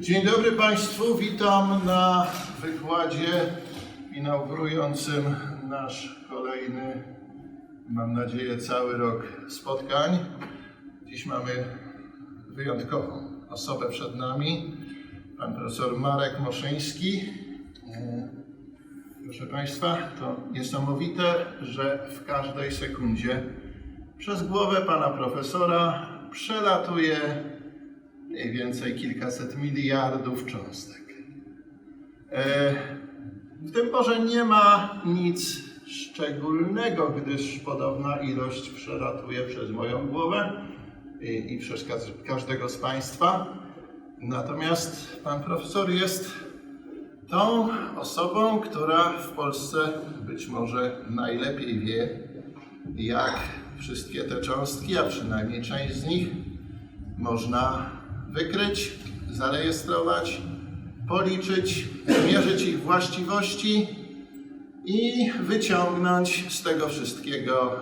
Dzień dobry Państwu, witam na wykładzie inaugurującym nasz kolejny, mam nadzieję, cały rok spotkań. Dziś mamy wyjątkową osobę przed nami, pan profesor Marek Moszyński. Proszę Państwa, to niesamowite, że w każdej sekundzie przez głowę pana profesora przelatuje mniej więcej kilkaset miliardów cząstek. W tym może nie ma nic szczególnego, gdyż podobna ilość przelatuje przez moją głowę i przez każdego z Państwa. Natomiast pan profesor jest tą osobą, która w Polsce być może najlepiej wie, jak wszystkie te cząstki, a przynajmniej część z nich, można wykryć, zarejestrować, policzyć, zmierzyć ich właściwości i wyciągnąć z tego wszystkiego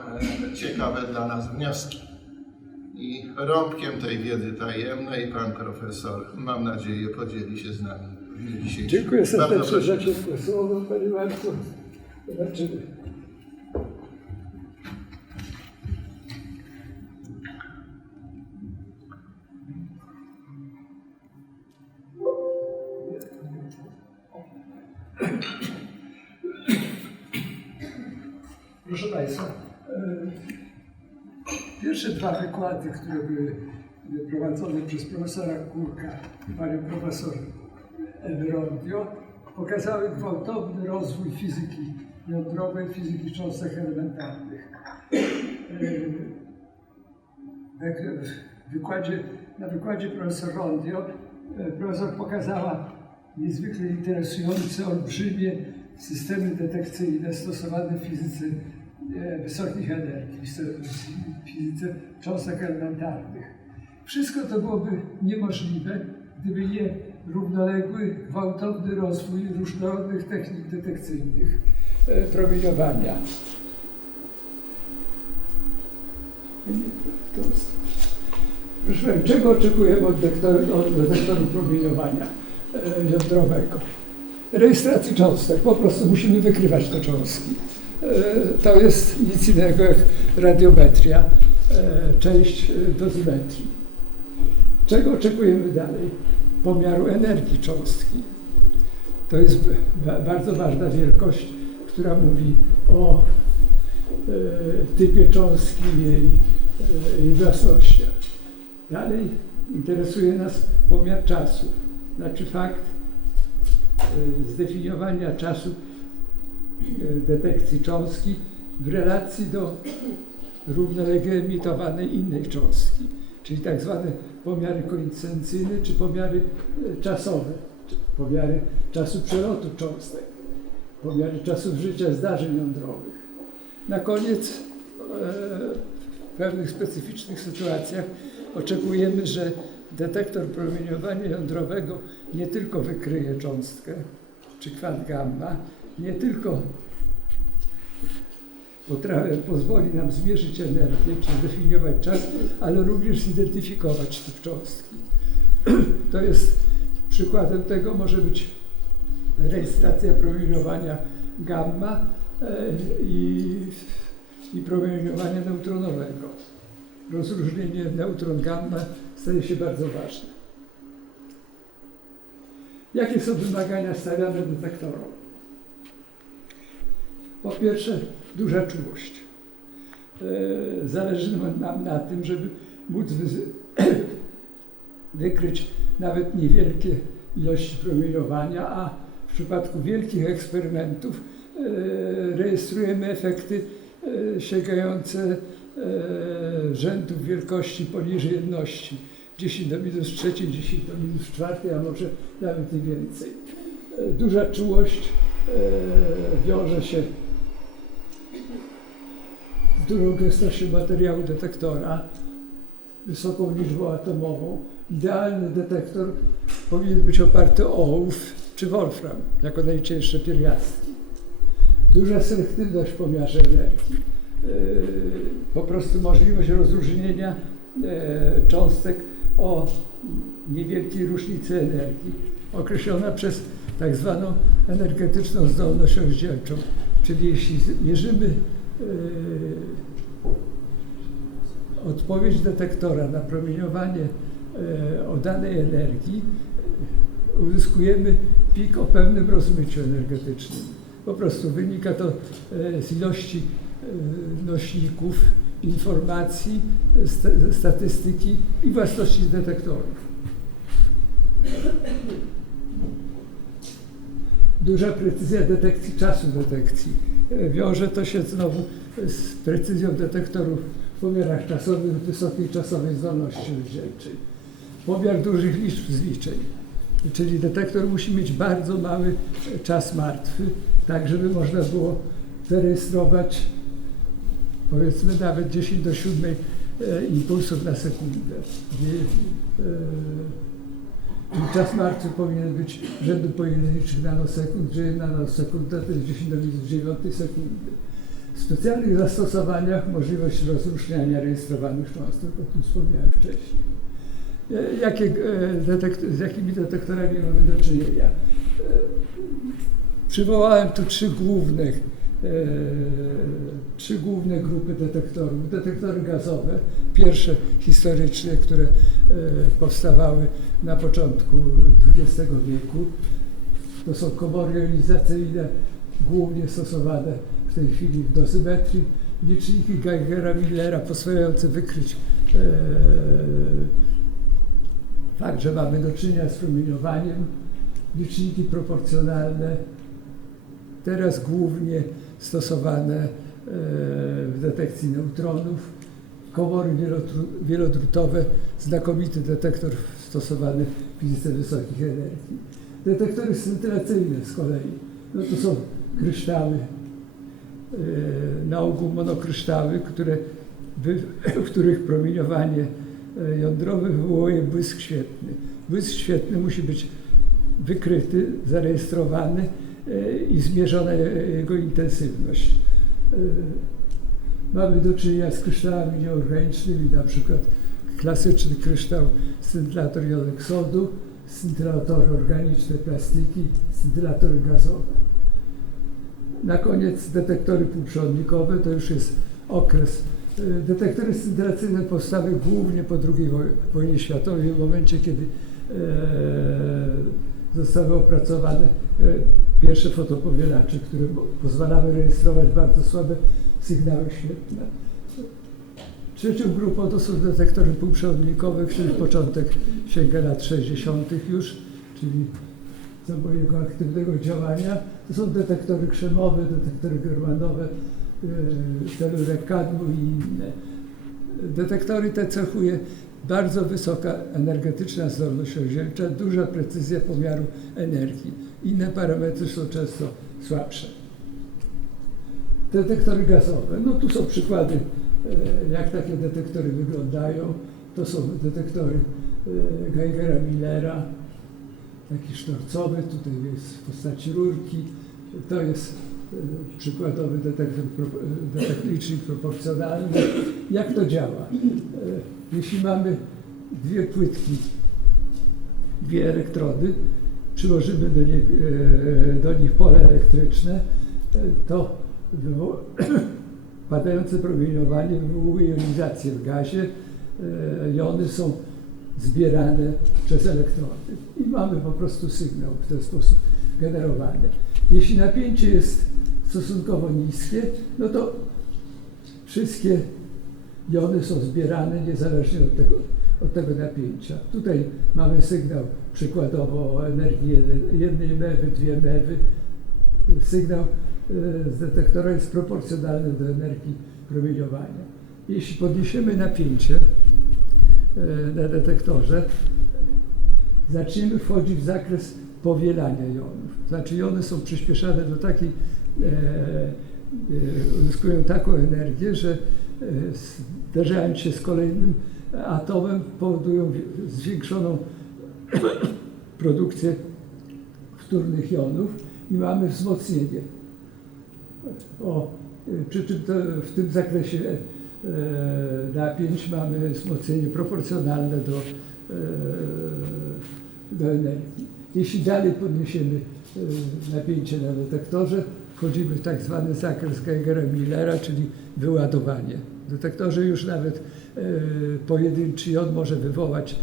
ciekawe dla nas wnioski. I rąbkiem tej wiedzy tajemnej pan profesor, mam nadzieję, podzieli się z nami dzisiaj. Dziękuję serdecznie za ciepłe słowo, panie Marku. Zobaczymy. Proszę Państwa, pierwsze dwa wykłady, które były prowadzone przez profesora Kurka i panią profesor Ewy Rondio, pokazały gwałtowny rozwój fizyki jądrowej, fizyki cząstek elementarnych. Na wykładzie profesor Rondio profesor pokazała niezwykle interesujące, olbrzymie systemy detekcyjne stosowane w fizyce wysokich energii, w fizyce cząstek elementarnych. Wszystko to byłoby niemożliwe, gdyby nie równoległy, gwałtowny rozwój różnorodnych technik detekcyjnych promieniowania. Proszę Państwa, czego oczekujemy od detektorów promieniowania jądrowego? Rejestracji cząstek. Po prostu musimy wykrywać te cząstki. To jest nic innego jak radiometria, część dozymetrii. Czego oczekujemy dalej? Pomiaru energii cząstki. To jest bardzo ważna wielkość, która mówi o typie cząstki i jej własnościach. Dalej interesuje nas pomiar czasu, znaczy fakt zdefiniowania czasu detekcji cząstki w relacji do równolegle emitowanej innej cząstki, czyli tak zwane pomiary koincydencyjne czy pomiary czasowe, czy pomiary czasu przelotu cząstek, pomiary czasów życia zdarzeń jądrowych. Na koniec w pewnych specyficznych sytuacjach oczekujemy, że detektor promieniowania jądrowego nie tylko wykryje cząstkę czy kwant gamma, nie tylko pozwoli nam zmierzyć energię czy zdefiniować czas, ale również zidentyfikować typ cząstki. To jest przykładem tego może być rejestracja promieniowania gamma i promieniowania neutronowego. Rozróżnienie neutron-gamma staje się bardzo ważne. Jakie są wymagania stawiane detektorom? Po pierwsze, duża czułość. Zależy nam na tym, żeby móc wykryć nawet niewielkie ilości promieniowania, a w przypadku wielkich eksperymentów rejestrujemy efekty sięgające rzędów wielkości poniżej jedności. 10 do minus 3, 10 do minus 4, a może nawet i więcej. Duża czułość wiąże się z dużą gęstością materiału detektora, wysoką liczbą atomową. Idealny detektor powinien być oparty o ołów czy wolfram, jako najcięższe pierwiastki. Duża selektywność w pomiarze energii. Po prostu możliwość rozróżnienia cząstek o niewielkiej różnicy energii, określona przez tak zwaną energetyczną zdolność rozdzielczą. Czyli jeśli mierzymy odpowiedź detektora na promieniowanie o danej energii, uzyskujemy pik o pewnym rozmyciu energetycznym. Po prostu wynika to z ilości nośników, informacji, statystyki i własności detektorów. Duża precyzja detekcji, czasu detekcji. Wiąże to się znowu z precyzją detektorów w pomiarach czasowych, wysokiej czasowej zdolności rozdzielczej. Pomiar dużych liczb zliczeń. Czyli detektor musi mieć bardzo mały czas martwy, tak żeby można było zarejestrować powiedzmy nawet 10 do 7 impulsów na sekundę. Czas martwy powinien być rzędu pojedynczych nanosekund, że 1 nanosekunda to jest 10 do minus 9 sekundy. W specjalnych zastosowaniach możliwość rozróżniania rejestrowanych cząstek, o tym wspomniałem wcześniej. Z jakimi detektorami mamy do czynienia? Przywołałem tu trzy główne grupy detektorów. Detektory gazowe, pierwsze historyczne, które powstawały na początku XX wieku. To są komory jonizacyjne, głównie stosowane w tej chwili w dozymetrii. Liczniki Geigera-Millera pozwalające wykryć fakt, że mamy do czynienia z promieniowaniem. Liczniki proporcjonalne, teraz głównie stosowane w detekcji neutronów, komory wielodrutowe, znakomity detektor stosowany w fizyce wysokich energii. Detektory scintylacyjne z kolei, no to są kryształy, na ogół monokryształy, w których promieniowanie jądrowe wywołuje błysk świetny. Błysk świetny musi być wykryty, zarejestrowany i zmierzona jego intensywność. Mamy do czynienia z kryształami nieorganicznymi, na przykład klasyczny kryształ scintylator jonek sodu, scintylatory organiczne plastiki, scintylatory gazowe. Na koniec detektory półprzewodnikowe, to już jest okres. Detektory scintylacyjne powstały głównie po II wojnie światowej, w momencie kiedy zostały opracowane pierwsze fotopowielacze, które pozwalały rejestrować bardzo słabe sygnały świetlne. Trzecią grupą to są detektory półprzewodnikowe, których początek sięga lat 60. już, czyli za mojego aktywnego działania. To są detektory krzemowe, detektory germanowe, telurek kadmu i inne. Detektory te cechuje bardzo wysoka energetyczna zdolność rozdzielcza, duża precyzja pomiaru energii. Inne parametry są często słabsze. Detektory gazowe. No tu są przykłady, jak takie detektory wyglądają. To są detektory Geigera-Millera, taki sztorcowy, tutaj jest w postaci rurki. To jest przykładowy licznik proporcjonalny. Jak to działa? Jeśli mamy dwie płytki, dwie elektrody, przyłożymy do nich pole elektryczne, to padające promieniowanie wywołuje jonizację w gazie. Jony są zbierane przez elektrody i mamy po prostu sygnał w ten sposób generowany. Jeśli napięcie jest stosunkowo niskie, no to wszystkie jony są zbierane niezależnie od tego napięcia. Tutaj mamy sygnał przykładowo o energii 1 mewy, 2 mewy. Sygnał z detektora jest proporcjonalny do energii promieniowania. Jeśli podniesiemy napięcie na detektorze, zaczniemy wchodzić w zakres powielania jonów. Znaczy jony są przyspieszane do takiej, uzyskują taką energię, że zderzając się z kolejnym atomem powodują zwiększoną produkcję wtórnych jonów i mamy wzmocnienie. Przy czym w tym zakresie napięć mamy wzmocnienie proporcjonalne do do energii. Jeśli dalej podniesiemy napięcie na detektorze, wchodzimy w tak zwany zakres Geigera-Millera, czyli wyładowanie. W detektorze już nawet pojedynczy jon może wywołać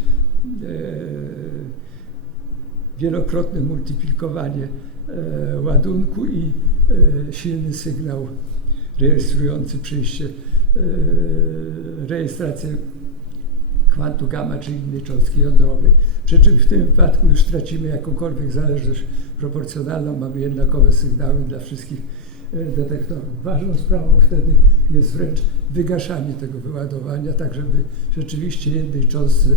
wielokrotne multiplikowanie ładunku i silny sygnał rejestrujący przyjście, rejestrację kwantu gamma czy innej cząstki jądrowej. Przy czym w tym wypadku już tracimy jakąkolwiek zależność proporcjonalną, mamy jednakowe sygnały dla wszystkich detektorów. Ważną sprawą wtedy jest wręcz wygaszanie tego wyładowania, tak żeby rzeczywiście jednej cząstce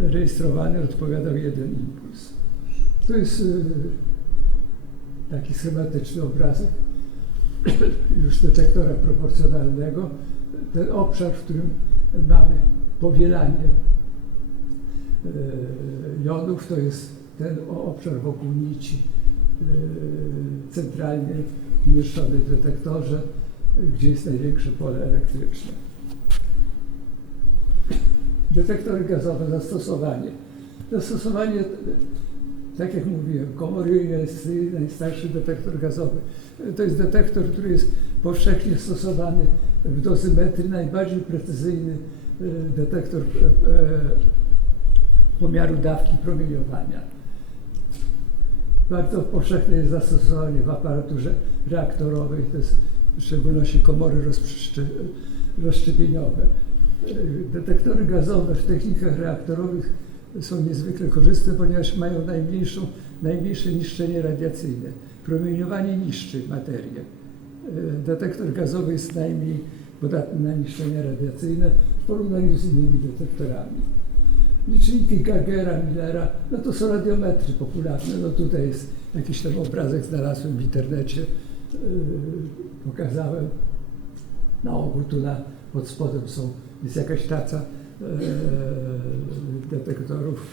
rejestrowanej odpowiadał jeden impuls. To jest taki schematyczny obrazek już detektora proporcjonalnego. Ten obszar, w którym mamy powielanie jonów, to jest ten obszar wokół nici centralnie umieszczonej w detektorze, gdzie jest największe pole elektryczne. Detektory gazowe, zastosowanie. Zastosowanie, tak jak mówiłem, komory jest najstarszy detektor gazowy. To jest detektor, który jest powszechnie stosowany w dozymetrii, najbardziej precyzyjny detektor pomiaru dawki promieniowania. Bardzo powszechne jest zastosowanie w aparaturze reaktorowej, to jest w szczególności komory rozszczepieniowe. Detektory gazowe w technikach reaktorowych są niezwykle korzystne, ponieważ mają najmniejsze niszczenie radiacyjne. Promieniowanie niszczy materię. Detektor gazowy jest najmniej podatny na niszczenia radiacyjne w porównaniu z innymi detektorami. Liczniki Geigera, Millera, no to są radiometry popularne. No tutaj jest jakiś tam obrazek, znalazłem w internecie, pokazałem. Na ogół tu pod spodem jest jakaś taca detektorów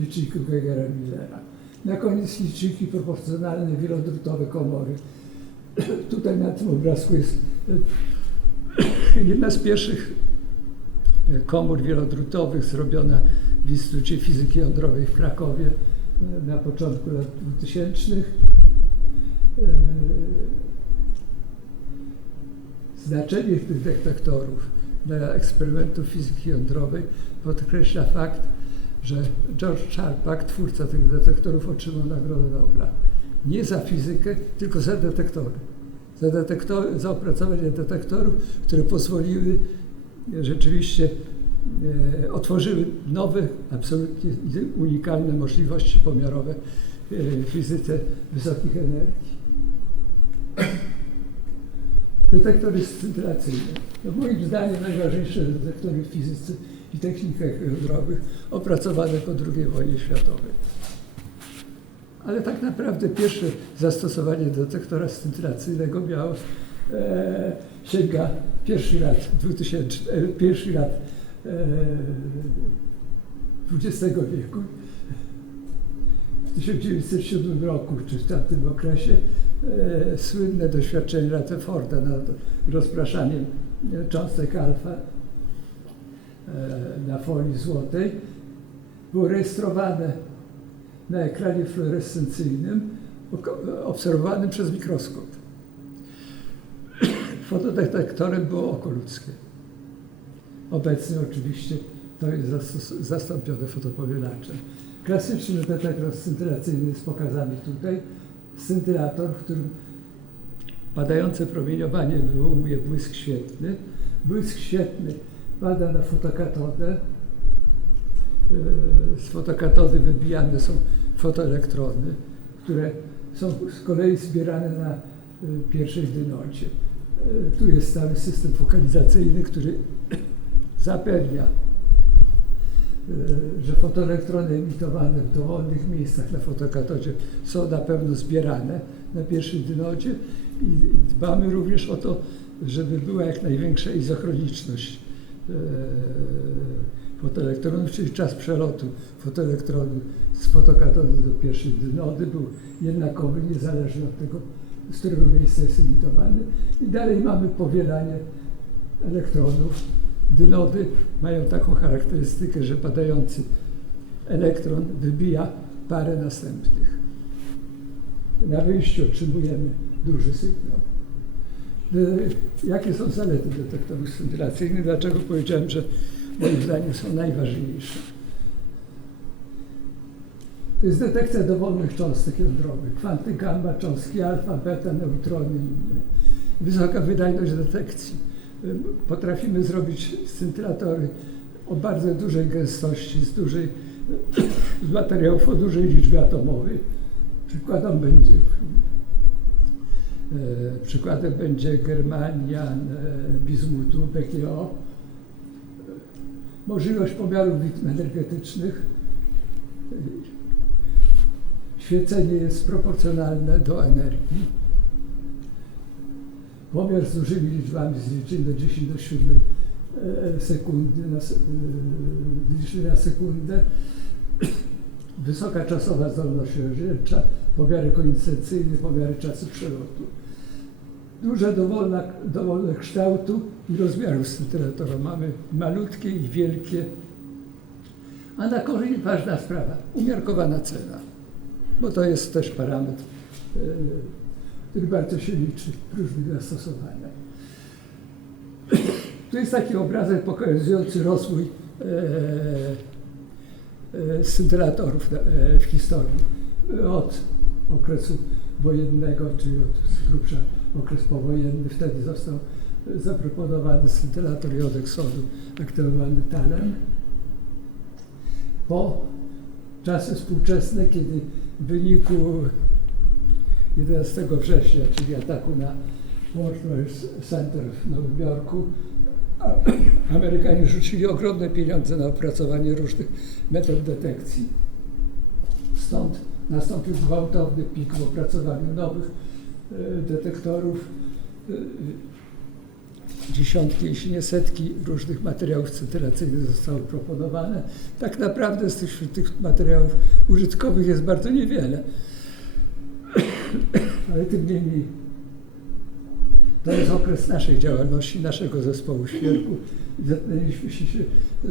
liczników Geigera, Millera. Na koniec liczniki proporcjonalne, wielodrutowe komory. Tutaj na tym obrazku jest jedna z pierwszych komór wielodrutowych zrobiona w Instytucie Fizyki Jądrowej w Krakowie na początku lat 2000. Znaczenie tych detektorów dla eksperymentów fizyki jądrowej podkreśla fakt, że George Charpak, twórca tych detektorów, otrzymał Nagrodę Nobla. Nie za fizykę, tylko za detektory. Za opracowanie detektorów, które pozwoliły rzeczywiście, otworzyły nowe, absolutnie unikalne możliwości pomiarowe w fizyce wysokich energii. Detektory scintylacyjne. No moim zdaniem najważniejsze detektory w fizyce i technikach jądrowych opracowane po II wojnie światowej. Ale tak naprawdę pierwsze zastosowanie detektora scintylacyjnego miało sięga pierwszy lat XX wieku. W 1907 roku, czy w tamtym okresie, słynne doświadczenie Rutherforda nad rozpraszaniem cząstek alfa na folii złotej było rejestrowane na ekranie fluorescencyjnym obserwowanym przez mikroskop. Fotodetektorem było oko ludzkie. Obecnie oczywiście to jest zastąpione fotopowielaczem. Klasyczny detektor scintylacyjny jest pokazany tutaj. Scintylator, w którym padające promieniowanie wywołuje błysk świetlny. Błysk świetlny pada na fotokatodę. Z fotokatody wybijane są fotoelektrony, które są z kolei zbierane na pierwszej dynodzie. Tu jest cały system fokalizacyjny, który zapewnia, że fotoelektrony emitowane w dowolnych miejscach na fotokatodzie są na pewno zbierane na pierwszej dynodzie i dbamy również o to, żeby była jak największa izochroniczność fotoelektronów, czyli czas przelotu fotoelektronu z fotokatody do pierwszej dynody był jednakowy, niezależnie od tego, z którego miejsca jest emitowany. I dalej mamy powielanie elektronów. Dynody mają taką charakterystykę, że padający elektron wybija parę następnych. Na wyjściu otrzymujemy duży sygnał. Jakie są zalety detektorów scintylacyjnych? Dlaczego powiedziałem, że moim zdaniem są najważniejsze? To jest detekcja dowolnych cząstek jądrowych, kwanty gamma, cząstki alfa, beta, neutrony i inne. Wysoka wydajność detekcji. Potrafimy zrobić scintylatory o bardzo dużej gęstości, z materiałów o dużej liczbie atomowej. Przykładem będzie germanian bizmutu, BGO. Możliwość pomiarów energetycznych. Świecenie jest proporcjonalne do energii. Pomiar z dużymi liczbami zliczeń do 10 do 7 sekundy na sekundę. Wysoka czasowa zdolność rozdzielcza, pomiary koincydencyjne, pomiary czasu przelotu. Duże dowolne kształtu i rozmiaru scintylatora. Mamy malutkie i wielkie. A na kolei ważna sprawa, umiarkowana cena, bo to jest też parametr, który bardzo się liczy w różnych zastosowaniach. Tu jest taki obrazek pokazujący rozwój scintylatorów w historii. Od okresu wojennego, czyli od grubsza okres powojenny, wtedy został zaproponowany scintylator jodeksodu aktywowany talem. Po czasy współczesne, kiedy w wyniku 11 września, czyli ataku na World Trade Center w Nowym Jorku, Amerykanie rzucili ogromne pieniądze na opracowanie różnych metod detekcji. Stąd nastąpił gwałtowny pik w opracowaniu nowych detektorów. Dziesiątki, jeśli nie setki różnych materiałów scintylacyjnych zostały proponowane. Tak naprawdę wśród tych materiałów użytkowych jest bardzo niewiele. Ale tym niemniej to jest okres naszej działalności, naszego zespołu Świerku. Zetknęliśmy się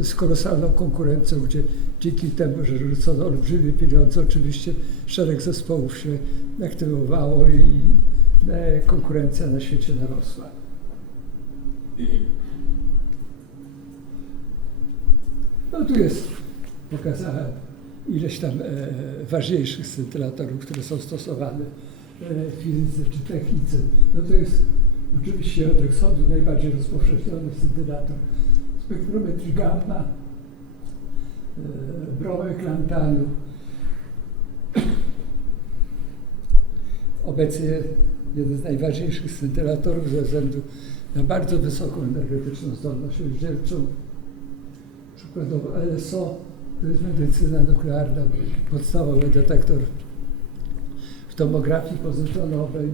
z kolosalną konkurencją, gdzie dzięki temu, że rzucono olbrzymie pieniądze, oczywiście szereg zespołów się aktywowało i konkurencja na świecie narosła. No tu jest, pokazałem ileś tam ważniejszych scintylatorów, które są stosowane w fizyce czy technice. No to jest oczywiście od eksodu najbardziej rozpowszechniony scintylator spektrometrii gamma, bromek lantanu. Obecnie jeden z najważniejszych scintylatorów ze względu na bardzo wysoką energetyczną zdolność rozdzielczą. Przykładowo LSO, to jest medycyna nuklearna, podstawowy detektor w tomografii pozytonowej.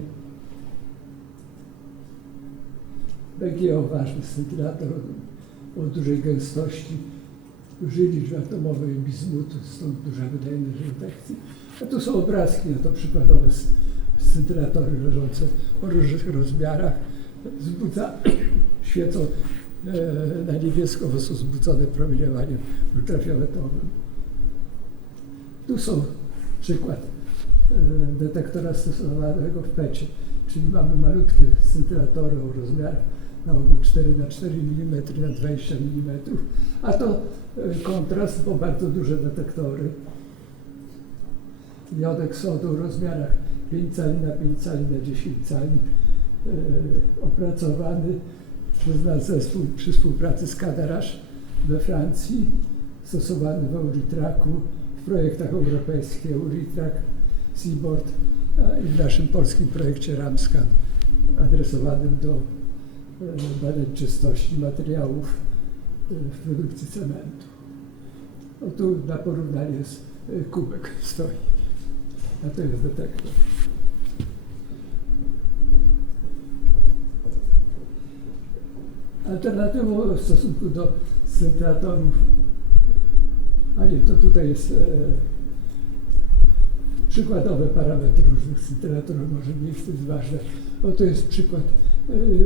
BGO, ważny scintylator o dużej gęstości, dużej liczby atomowej bizmutu, stąd duża wydajność detekcji. A tu są obrazki, no to przykładowe scintylatory leżące o różnych rozmiarach, świecą na niebiesko, bo są wzbudzone promieniowaniem ultrafioletowym. Tu są przykład detektora stosowanego w PET-cie, czyli mamy malutkie scintylatory o rozmiarach na ogół 4 na 4 mm na 20 mm, a to kontrast, bo bardzo duże detektory jodeksodu o rozmiarach 5 cali na 5 cali na 10 cali, opracowany przez nasz zespół przy współpracy z Cadarache we Francji, stosowany w Euritraku, w projektach europejskich Euritrac, Seaboard i w naszym polskim projekcie Ramscan, adresowanym do badań czystości materiałów w produkcji cementu. No tu na porównanie jest kubek stoi, a to jest detektor. Alternatywą w stosunku do scintylatorów, a nie, to tutaj jest przykładowe parametry różnych scintylatorów, może nie jest to ważne. Oto jest przykład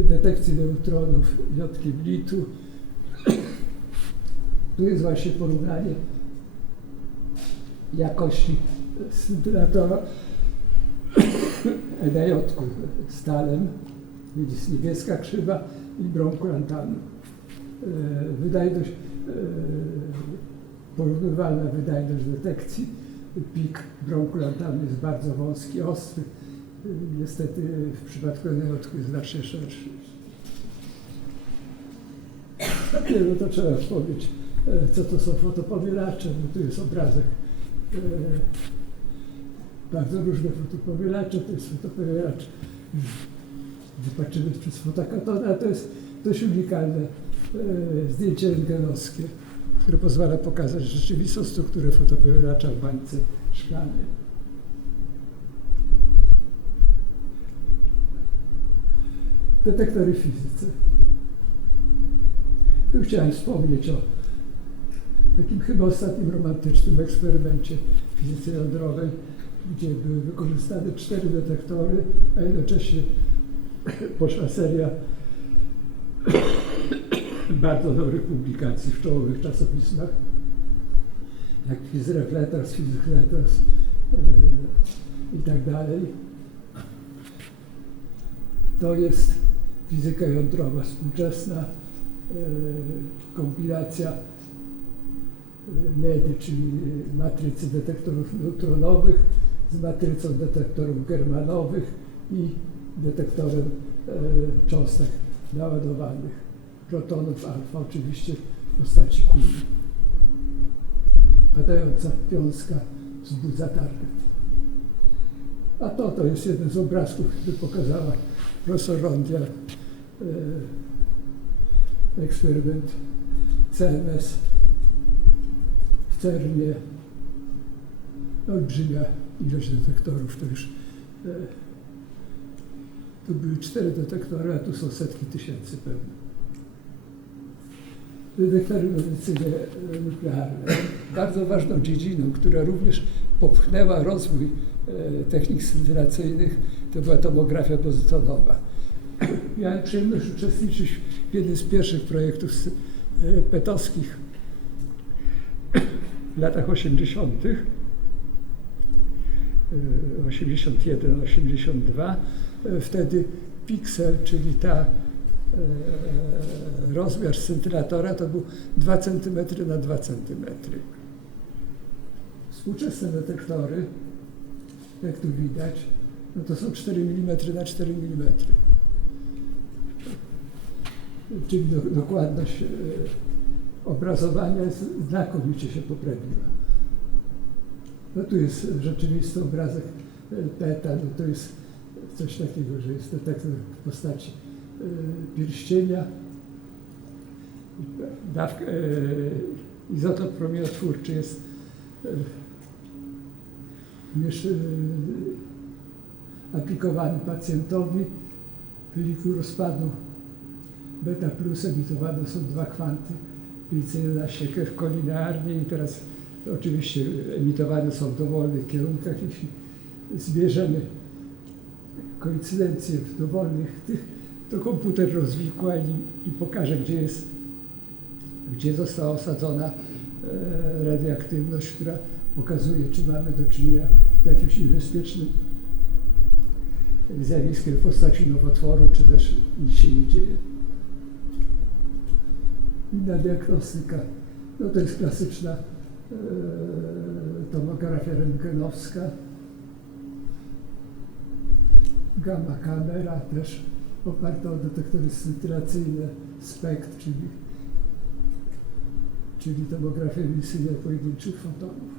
detekcji neutronów j-litu. Tu. Tu jest właśnie porównanie jakości scintylatora NJ stalem, jest niebieska krzywa i bronkulantanu. Wydajność, porównywalna wydajność detekcji. Pik bronkulantanu jest bardzo wąski, ostry. Niestety w przypadku NJ jest znacznie szerszy. No to trzeba wspomnieć, co to są fotopowielacze. No tu jest obrazek. Bardzo różne fotopowielacze. To jest fotopowielacz wypaczony przez fotokatona, a to jest dość unikalne zdjęcie rentgenowskie, które pozwala pokazać rzeczywistą strukturę fotopowielacza w bańce szklanej. Detektory w fizyce. Tu chciałem wspomnieć o takim chyba ostatnim romantycznym eksperymencie w fizyce jądrowej, gdzie były wykorzystane 4 detektory, a jednocześnie poszła seria bardzo dobrych publikacji w czołowych czasopismach, jak Physreflectors, Physics Letters i tak dalej. To jest fizyka jądrowa współczesna, kompilacja NEDY, czyli matrycy detektorów neutronowych z matrycą detektorów germanowych i detektorem cząstek naładowanych, protonów alfa oczywiście w postaci kuli. Padająca wiązka wzbudza target. A to jest jeden z obrazków, który pokazała profesor Rondia, eksperyment CMS w CERN-ie. Olbrzymia ilość detektorów, to już tu były 4 detektory, a tu są setki tysięcy pewnie. Detektory medycyny nuklearnej. Bardzo ważną dziedziną, która również popchnęła rozwój technik scintylacyjnych, to była tomografia pozytonowa. Miałem przyjemność uczestniczyć w jednym z pierwszych projektów PET-owskich w latach 80., 81-82. Wtedy piksel, czyli rozmiar scintylatora to był 2 cm na 2 cm. Współczesne detektory, jak tu widać, no to są 4 mm na 4 mm. Czyli dokładność obrazowania znakomicie się poprawiła. No tu jest rzeczywisty obrazek PETA, no to jest coś takiego, że jest detektor w postaci pierścienia. Izotop promieniotwórczy jest aplikowany pacjentowi. W wyniku rozpadu beta plus emitowane są 2 kwanty, więc da się kolinearnie i teraz oczywiście emitowane są w dowolnych kierunkach. Jeśli zbierzemy koincydencje w dowolnych tych, to komputer rozwikła i pokaże, gdzie została osadzona radioaktywność, która pokazuje, czy mamy do czynienia z jakimś niebezpiecznym zjawiskiem w postaci nowotworu, czy też nic się nie dzieje. Inna diagnostyka, no to jest klasyczna tomografia rentgenowska, gamma kamera też oparta o detektory scintylacyjne, SPECT, czyli tomografia emisyjna pojedynczych fotonów.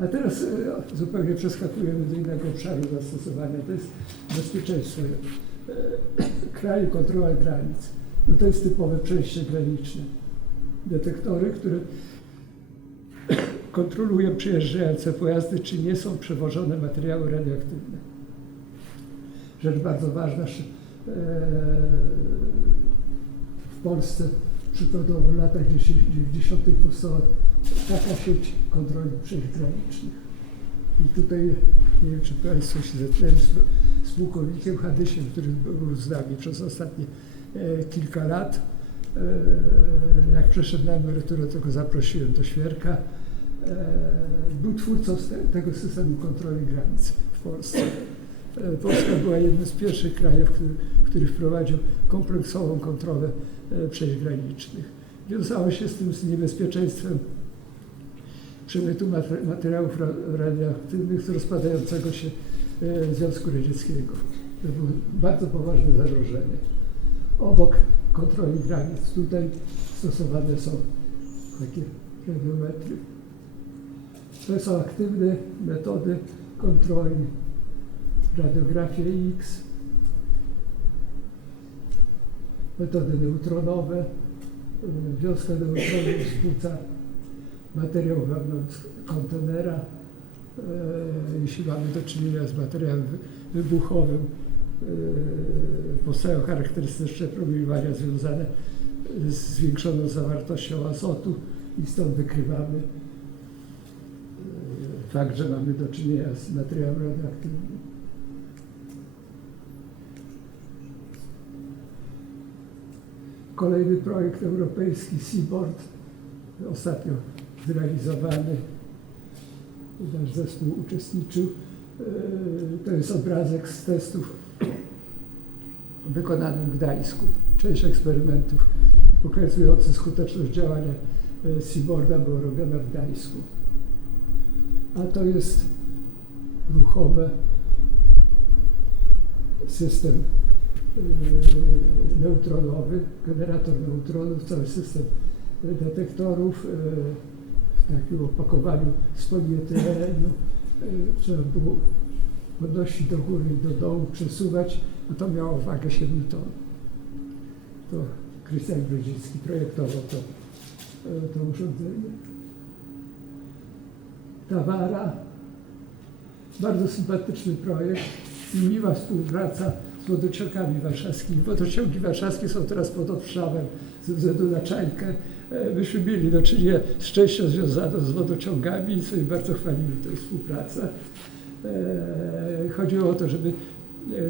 A teraz zupełnie przeskakujemy do innego obszaru zastosowania, to jest bezpieczeństwo kraju, kontrola granic. No to jest typowe przejście graniczne. Detektory, które kontrolują przejeżdżające pojazdy, czy nie są przewożone materiały radioaktywne. Rzecz bardzo ważna, w Polsce przykładowo w latach 90. powstała taka sieć kontroli przejść granicznych. I tutaj, nie wiem, czy Państwo się zetknęli z pułkownikiem Hadysiem, który był z nami przez ostatnie kilka lat. Jak przeszedł na emeryturę, to go zaprosiłem do Świerka. był twórcą tego systemu kontroli granic w Polsce. Polska była jednym z pierwszych krajów, który wprowadził kompleksową kontrolę przejść granicznych. Wiązało się z tym z niebezpieczeństwem przemytu materiałów radioaktywnych z rozpadającego się Związku Radzieckiego. To było bardzo poważne zagrożenie. Obok kontroli granic tutaj stosowane są takie radiometry. To są aktywne metody kontroli. Radiografia X, metody neutronowe, wiązka neutronów wzbudza materiał wewnątrz kontenera. Jeśli mamy do czynienia z materiałem wybuchowym, powstają charakterystyczne promieniowania związane z zwiększoną zawartością azotu i stąd wykrywamy fakt, że mamy do czynienia z materiałem radioaktywnym. Kolejny projekt europejski, Seaboard, ostatnio zrealizowany, nasz zespół uczestniczył. To jest obrazek z testów wykonanych w Gdańsku. Część eksperymentów pokazujących skuteczność działania Seaboarda była robiona w Gdańsku. A to jest ruchomy system neutronowy, generator neutronów, cały system detektorów w takim opakowaniu z polietylenu. Trzeba było podnosić do góry i do dołu, przesuwać, a to miało wagę 7 ton. To Krystian Grodzicki projektował to urządzenie. Tawara, bardzo sympatyczny projekt i miła współpraca z wodociągami warszawskimi. Wodociągi warszawskie są teraz pod obszarem ze względu na Czajkę. Myśmy mieli do czynienia z częścią związaną z wodociągami i sobie bardzo chwalimy tę współpracę. Chodziło o to, żeby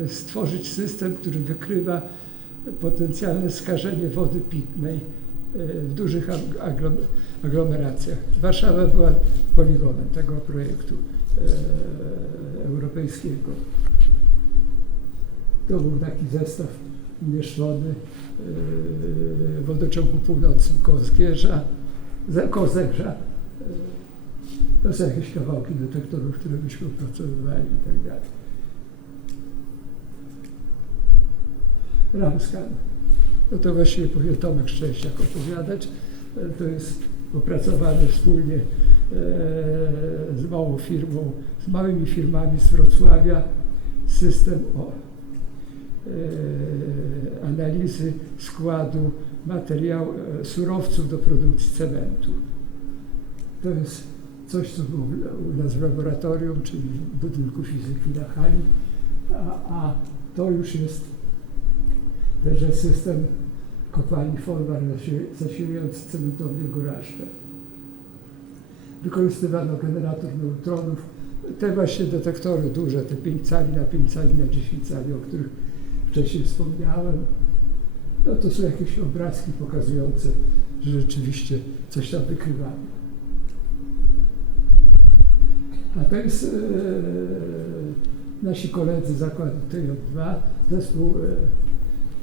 stworzyć system, który wykrywa potencjalne skażenie wody pitnej w dużych aglomeracjach. Warszawa była poligonem tego projektu europejskiego. To był taki zestaw umieszczony w wodociągu północnym Kozegrza. To są jakieś kawałki detektorów, które myśmy opracowywali i tak dalej. Ramscan. No to właściwie powinien Tomek Szczęśniak opowiadać. To jest opracowany wspólnie z małą firmą, z małymi firmami z Wrocławia system analizy składu surowców do produkcji cementu. To jest coś, co było u nas w laboratorium, czyli w budynku fizyki na hali, a to już jest też system kopalni Folwark zasilający cementownię Goraszkę. Wykorzystywano generator neutronów, te właśnie detektory duże, te 5 cali na 5 cali na 10 cali, o których wcześniej wspomniałem. No to są jakieś obrazki pokazujące, że rzeczywiście coś tam wykrywamy. A to jest nasi koledzy z zakładu TJ2, zespół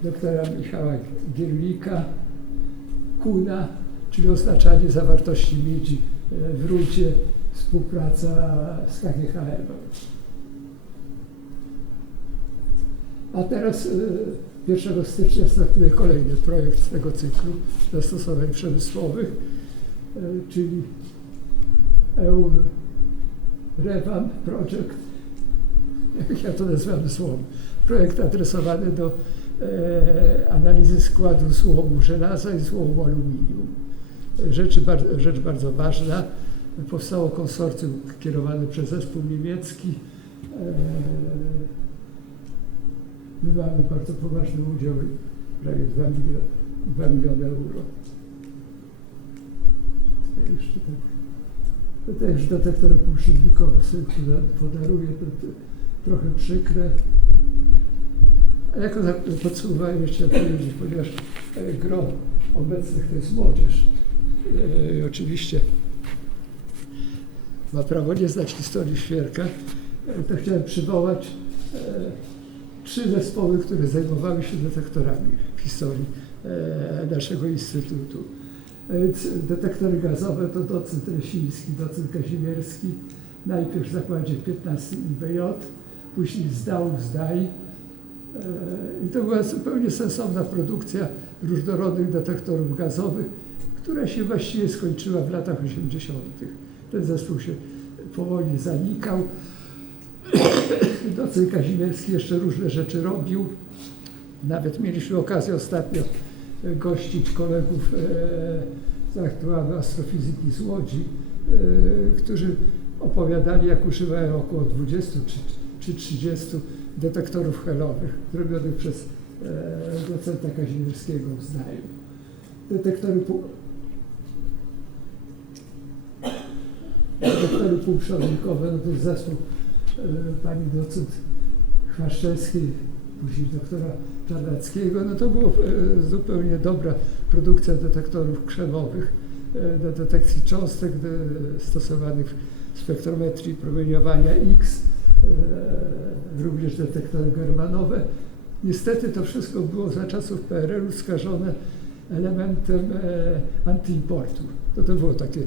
doktora Michała Gierlika, Kuna, czyli oznaczanie zawartości miedzi w runcie, współpraca z KGHM. A teraz 1 stycznia startuje kolejny projekt z tego cyklu zastosowań przemysłowych, czyli EUR Revamp Project, jak ja to nazywam słowem, projekt adresowany do analizy składu złomu żelaza i złomu aluminium. Rzecz bardzo ważna. Powstało konsorcjum kierowane przez zespół niemiecki. My mamy bardzo poważny udział, prawie 2 miliony euro. To też detektor półsilnikowy sobie podaruję, to trochę przykre. A jako podsumowanie chciałem powiedzieć, ponieważ gro obecnych to jest młodzież. Oczywiście ma prawo nie znać historii świerka, to chciałem przywołać 3 zespoły, które zajmowały się detektorami w historii naszego instytutu. Detektory gazowe to docent Lesiński, docent Kazimierski, najpierw w zakładzie 15 IBJ, później zdaj. I to była zupełnie sensowna produkcja różnorodnych detektorów gazowych, która się właściwie skończyła w latach 80. Ten zespół się powoli zanikał. Docent Kazimierski jeszcze różne rzeczy robił. Nawet mieliśmy okazję ostatnio gościć kolegów z aktualnej astrofizyki z Łodzi, którzy opowiadali, jak używają około 20 czy 30 detektorów helowych zrobionych przez docenta Kazimierskiego w Zdaju. Detektory półprzewodnikowe, no to jest zespół pani docent Chwaszczewskiej, później doktora Czarnackiego, no to była zupełnie dobra produkcja detektorów krzemowych do detekcji cząstek stosowanych w spektrometrii promieniowania X, również detektory germanowe. Niestety to wszystko było za czasów PRL-u skażone elementem antyimportu. To było takie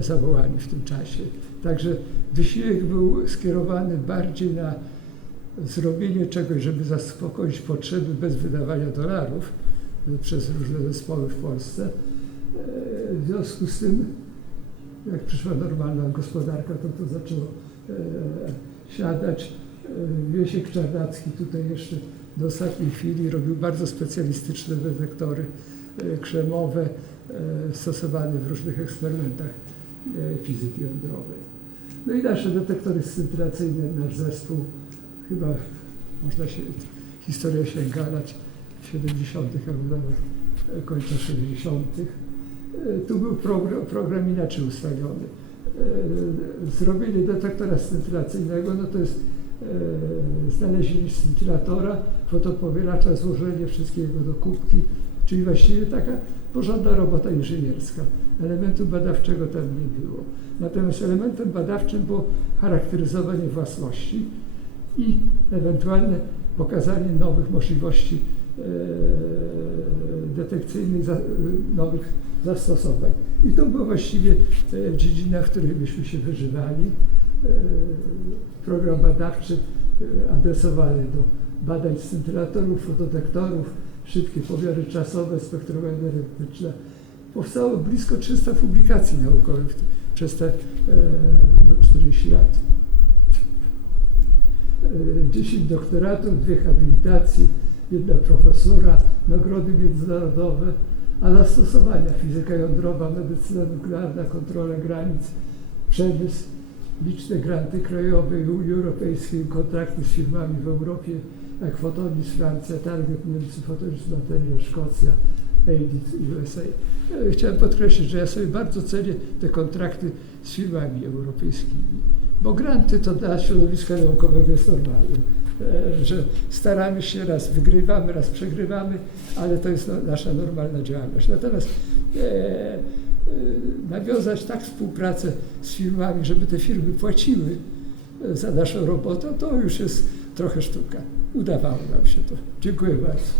zawołanie w tym czasie. Także wysiłek był skierowany bardziej na zrobienie czegoś, żeby zaspokoić potrzeby bez wydawania dolarów przez różne zespoły w Polsce. W związku z tym, jak przyszła normalna gospodarka, to zaczęło siadać. Wiesiek Czarnacki tutaj jeszcze do ostatniej chwili robił bardzo specjalistyczne detektory krzemowe stosowane w różnych eksperymentach fizyki jądrowej. No i nasze detektory scintylacyjne, nasz zespół, chyba można się, historia sięga lat 70. albo nawet końca 60. Tu był program inaczej ustawiony. Zrobienie detektora scintylacyjnego, no to jest znalezienie scintylatora, fotopowielacza, złożenie wszystkiego do kubki, czyli właściwie taka porządna robota inżynierska. Elementu badawczego tam nie było. Natomiast elementem badawczym było charakteryzowanie własności i ewentualne pokazanie nowych możliwości detekcyjnych, nowych zastosowań. I to była właściwie dziedzina, w której myśmy się wyżywali. Program badawczy adresowany do badań scintylatorów, fotodetektorów, szybkie pomiary czasowe, spektrometryczne. Powstało blisko 300 publikacji naukowych przez te 40 lat. 10 doktoratów, 2 habilitacje, 1 profesura, nagrody międzynarodowe, a zastosowania fizyka jądrowa, medycyna nuklearna, kontrola granic, przemysł, liczne granty krajowe i Unii Europejskiej, kontrakty z firmami w Europie, jak Photonis Francja, Target Niemcy, Photonis Material Szkocja, EIDIT USA. Chciałem podkreślić, że ja sobie bardzo cenię te kontrakty z firmami europejskimi, bo granty to dla środowiska naukowego jest normalne, że staramy się, raz wygrywamy, raz przegrywamy, ale to jest nasza normalna działalność. Natomiast nawiązać tak współpracę z firmami, żeby te firmy płaciły za naszą robotę, to już jest trochę sztuka. Udawało nam się to. Dziękuję bardzo.